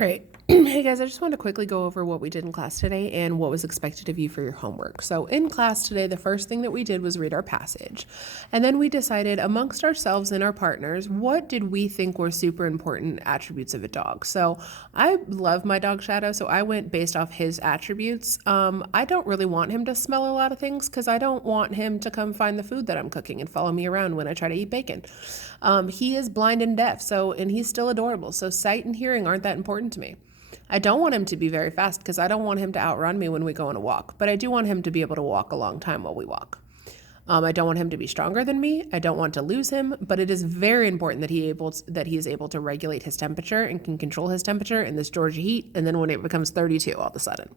right. Hey guys, I just want to quickly go over what we did in class today and what was expected of you for your homework. So in class today, the first thing that we did was read our passage. And then we decided amongst ourselves and our partners, what did we think were super important attributes of a dog? So I love my dog Shadow, so I went based off his attributes. I don't really want him to smell a lot of things because I don't want him to come find the food that I'm cooking and follow me around when I try to eat bacon. He is blind and deaf, and he's still adorable. So sight and hearing aren't that important to me. I don't want him to be very fast because I don't want him to outrun me when we go on a walk, but I do want him to be able to walk a long time while we walk. I don't want him to be stronger than me. I don't want to lose him, but it is very important that he is able to regulate his temperature and can control his temperature in this Georgia heat, and then when it becomes 32 all of a sudden.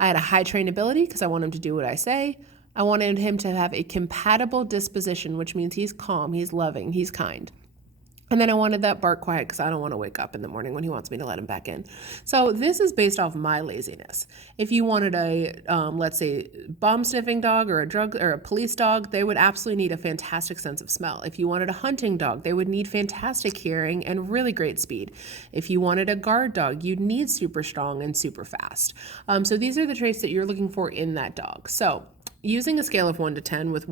I had a high trainability because I want him to do what I say. I wanted him to have a compatible disposition, which means he's calm, he's loving, he's kind. And then I wanted that bark quiet because I don't want to wake up in the morning when he wants me to let him back in. So this is based off my laziness. If you wanted a, let's say, bomb sniffing dog or a police dog, they would absolutely need a fantastic sense of smell. If you wanted a hunting dog, they would need fantastic hearing and really great speed. If you wanted a guard dog, you'd need super strong and super fast. So these are the traits that you're looking for in that dog. So using a scale of 1 to 10 with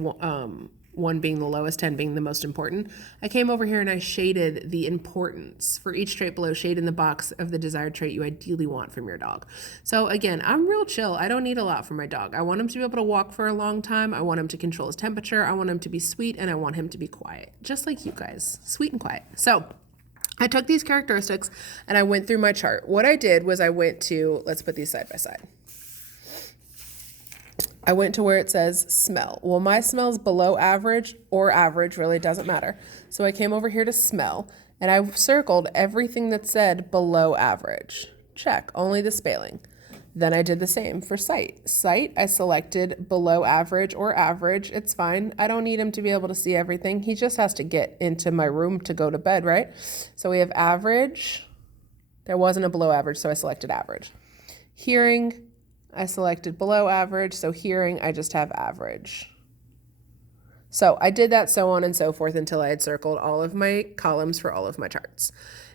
1 being the lowest, 10 being the most important, I came over here and I shaded the importance for each trait below, shade in the box of the desired trait you ideally want from your dog. So again, I'm real chill. I don't need a lot from my dog. I want him to be able to walk for a long time. I want him to control his temperature. I want him to be sweet, and I want him to be quiet, just like you guys, sweet and quiet. So I took these characteristics and I went through my chart. What I did was I went to, let's put these side by side. I went to where it says smell. Well, my smell's below average or average, really doesn't matter. So I came over here to smell and I circled everything that said below average. Check, only the spelling. Then I did the same for sight. Sight, I selected below average or average. It's fine. I don't need him to be able to see everything. He just has to get into my room to go to bed, right? So we have average. There wasn't a below average, so I selected average. Hearing, I selected below average, so hearing, I just have average. So I did that so on and so forth until I had circled all of my columns for all of my charts.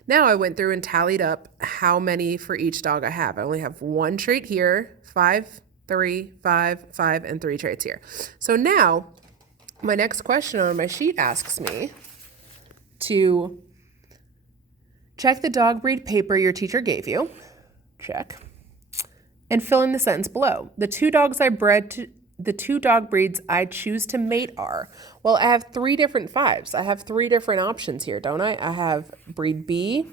Now I went through and tallied up how many for each dog I have. I only have 1 trait here, 5, 3, 5, 5, and 3 traits here. So now my next question on my sheet asks me to check the dog breed paper your teacher gave you. Check. And fill in the sentence below. The 2 dog breeds I choose to mate are, well, I have 3 different 5s. I have 3 different options here, don't I? I have breed B,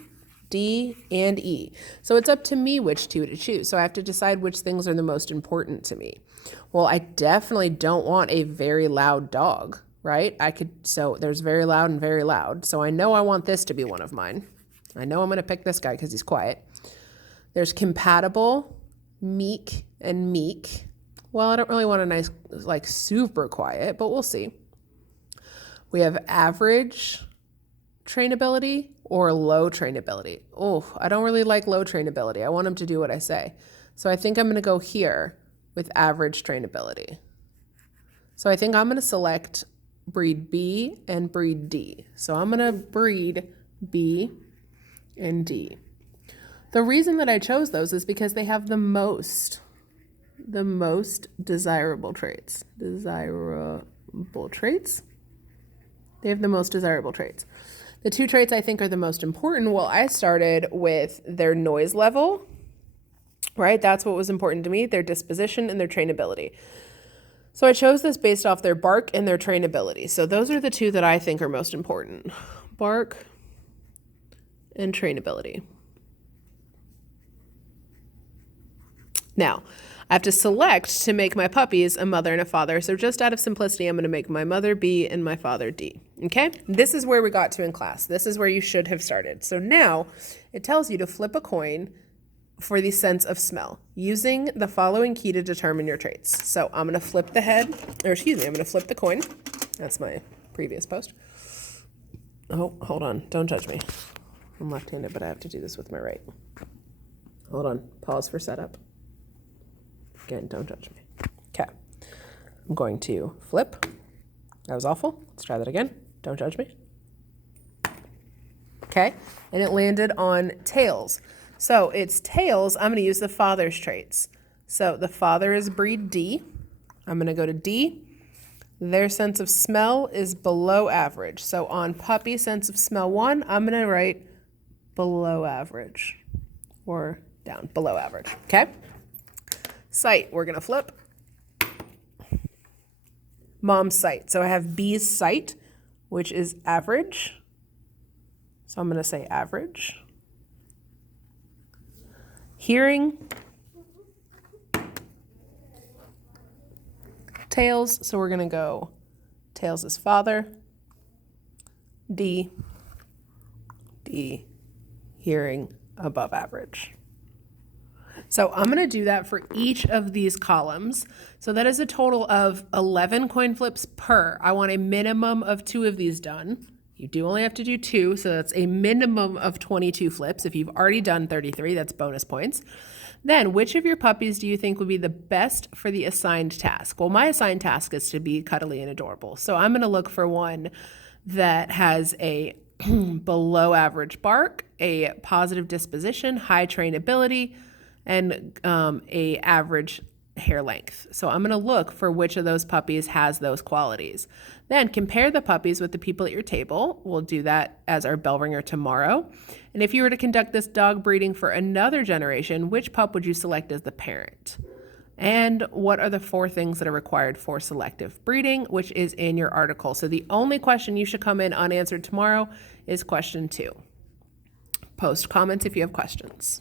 D, and E. So it's up to me which 2 to choose. So I have to decide which things are the most important to me. Well, I definitely don't want a very loud dog, right? So there's very loud and very loud. So I know I want this to be one of mine. I know I'm going to pick this guy because he's quiet. There's compatible, meek, and meek. Well, I don't really want a nice, like super quiet, but we'll see. We have average trainability or low trainability. Oh, I don't really like low trainability. I want him to do what I say. So I think I'm going to go here with average trainability. So I think I'm going to select breed B and breed D. So I'm going to breed B and D. The reason that I chose those is because they have the most desirable traits. They have the most desirable traits. The 2 traits I think are the most important. Well, I started with their noise level, right? That's what was important to me, their disposition and their trainability. So I chose this based off their bark and their trainability. So those are the 2 that I think are most important. Bark and trainability. Now, I have to select to make my puppies a mother and a father. So just out of simplicity, I'm going to make my mother B and my father D. Okay? This is where we got to in class. This is where you should have started. So now it tells you to flip a coin for the sense of smell using the following key to determine your traits. So I'm going to flip the I'm going to flip the coin. That's my previous post. Oh, hold on. Don't judge me. I'm left-handed, but I have to do this with my right. Hold on. Pause for setup. Again, don't judge me. Okay. I'm going to flip. That was awful. Let's try that again. Don't judge me. Okay. And it landed on tails. So it's tails. I'm going to use the father's traits. So the father is breed D. I'm going to go to D. Their sense of smell is below average. So on puppy sense of smell 1, I'm going to write below average or down, below average. Okay? Sight, we're going to flip. Mom's sight. So I have B's sight, which is average. So I'm going to say average. Hearing. Tails, so we're going to go tails is father. D. D. Hearing above average. So I'm going to do that for each of these columns. So that is a total of 11 coin flips per. I want a minimum of 2 of these done. You do only have to do 2, so that's a minimum of 22 flips. If you've already done 33, that's bonus points. Then, which of your puppies do you think would be the best for the assigned task? Well, my assigned task is to be cuddly and adorable. So I'm going to look for one that has a below average bark, a positive disposition, high trainability, and a average hair length. So I'm going to look for which of those puppies has those qualities. Then compare the puppies with the people at your table. We'll do that as our bell ringer tomorrow. And if you were to conduct this dog breeding for another generation, which pup would you select as the parent? And what are the 4 things that are required for selective breeding, which is in your article. So the only question you should come in unanswered tomorrow is question 2. Post comments if you have questions.